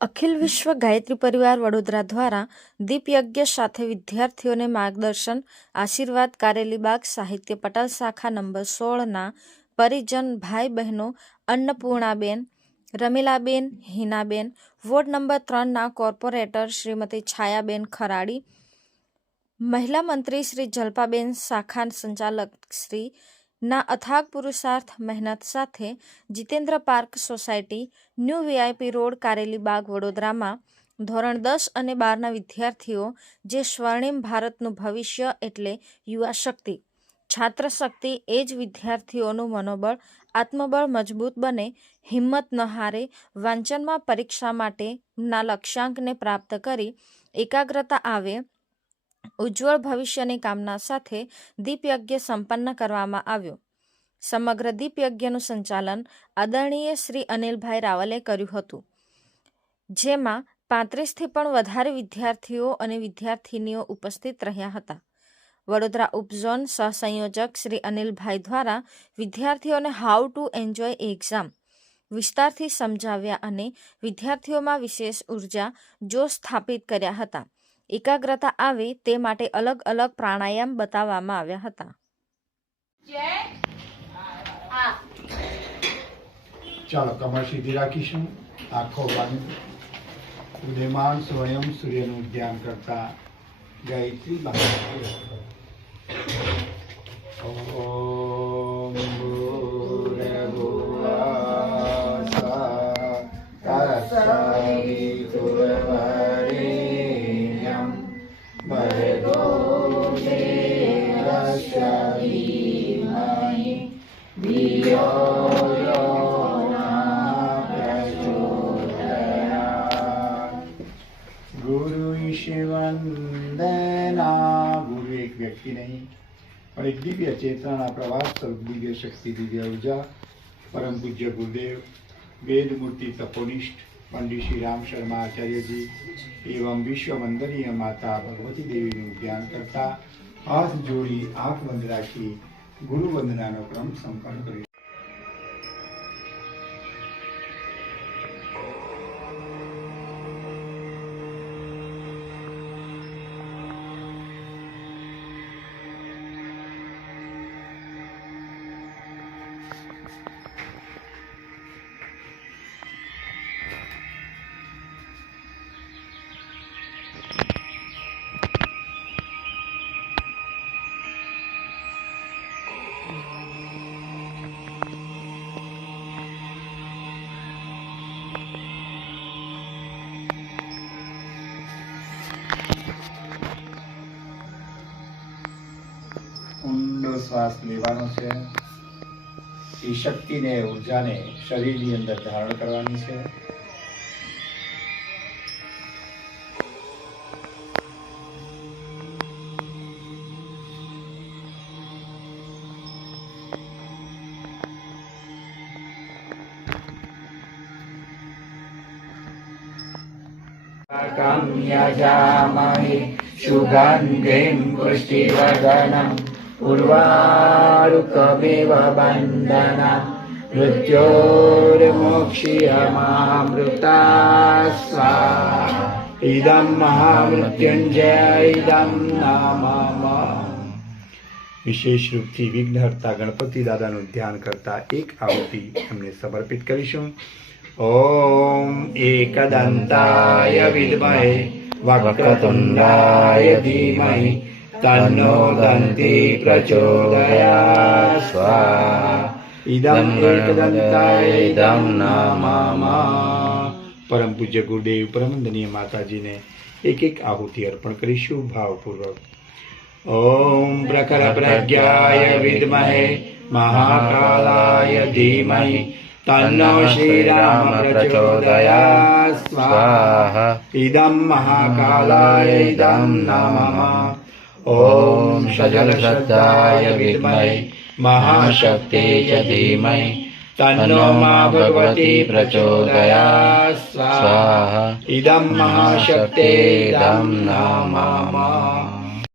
અખિલ વિશ્વ ગાયત્રી પરિવાર વડોદરા દ્વારા દીપ યજ્ઞ સાથે વિદ્યાર્થીઓને માર્ગદર્શન આશીર્વાદ કારેલીબાગ સાહિત્ય પટલ શાખા નંબર 16ના પરિજન ભાઈ બહેનો અન્નપૂર્ણાબેન, રમીલાબેન, હિનાબેન, ward number 3ના corporator Shrimati Chhayaben Kharadi, મહિલા મંત્રી શ્રી જલ્પાબેન, શાખા સંચાલક શ્રી ના અથાગ પુરુષાર્થ મહેનત સાથે Jitendra park society, new VIP road, Karelibaug, વડોદરામાં ધોરણ 10 અને 12ના વિદ્યાર્થીઓ જે સ્વર્ણિમ ભારતનું ભવિષ્ય એટલે યુવા શક્તિ, છાત્ર શક્તિ એ જ વિદ્યાર્થીઓનું મનોબળ, આત્મબળ મજબૂત બને, હિંમત ન હારે, વાંચનમાં પરીક્ષા માટેના લક્ષ્યાંકને પ્રાપ્ત કરી એકાગ્રતા આવે, ઉજ્જવળ ભવિષ્યની કામના સાથે દીપયજ્ઞ સંપન્ન કરવામાં આવ્યો. સમગ્ર દીપયજ્ઞનું સંચાલન આદરણીય શ્રી અનિલભાઈ રાવલે કર્યું હતું, જેમાં 35થી પણ વધારે વિદ્યાર્થીઓ અને વિદ્યાર્થિનીઓ ઉપસ્થિત રહ્યા હતા. વડોદરા ઉપઝોન સહસંયોજક શ્રી અનિલભાઈ દ્વારા વિદ્યાર્થીઓને હાઉ ટુ એન્જોય એક્ઝામ વિસ્તારથી સમજાવ્યા અને વિદ્યાર્થીઓમાં વિશેષ ઉર્જા, જોશ સ્થાપિત કર્યા હતા. એકાગ્રતા આવે તે માટે અલગ અલગ પ્રાણાયામ બતાવવામાં આવ્યા હતા. ચાલો કમર સીધી રાખીશું, આંખો બંધ. ઉદયમાન સ્વયં સૂર્યનું ધ્યાન કરતા ગાયત્રી ઓમ ભૂર્ભુવઃ તત્સવિતુર્વરેણ્યં ભર્ગો દેવસ્ય ધીમહિ ધિયો યો ન પ્રચોદયાત. ગુરુ ઈશવંદના. ગુરુ એક વ્યક્તિ નહીં પણ એક દિવ્ય ચેતનાના પ્રવાસ સ્વરૂપ દિવ્ય શક્તિ, દિવ્ય ઉર્જા. પરમ પૂજ્ય ગુરુદેવ વેદ મૂર્તિ તપોનિષ્ઠ પંડિત શ્રી રામ શર્મા આચાર્યજી એવં વિશ્વ વંદનીય માતા ભગવતી દેવીનું ધ્યાન કરતા હાથ જોડી આંખ બંધ રાખી ગુરુ વંદનાનો ક્રમ સંપન્ન કરી. ઊંડો શ્વાસ લેવાનો છે. એ શક્તિને, ઉર્જાને શરીરની અંદર ધારણ કરવાની છે. યજામહે સુગંધિં પુષ્ટિવર્ધનં ઉર્વારુકમિવ બંધનં મૃત્યોર્મોક્ષીયમામૃતા સ્વાહા. ઇદં મહામૃત્યુંજય ઇદં નમઃ. વિશેષ રૂપથી વિઘ્નહર્તા ગણપતિ દાદાનું ધ્યાન કરતા એક આહુતિ એમને સમર્પિત કરીશું. ઓમ એકદંતાય વિદ્મહે વક્રતુંડાય ધીમહિ તન્નો દંતી પ્રચોદયાત. સ્વાહા. ઇદં એકદંતાય ઇદં નમઃ. પરમ પૂજ્ય ગુરુદેવ પરમવંદનીય માતાજીને એક એક આહુતિ અર્પણ કરીશું ભાવપૂર્વક. ઓમ પ્રખર પ્રજ્ઞાય વિદ્મહે મહાકાલાય ધીમહિ તન્નો શ્રીરામ પ્રચોદયાત. સ્વાહા. ઇદં મહાકાલાય ઇદં નમઃ. ઓમ સજલશ્રદ્ધાય વિદ્મહે મહાશક્તિય ધીમહિ તન્નો મા ભગવતી પ્રચોદયાત. સ્વાહા. ઇદં મહાશક્તિદં નમઃ.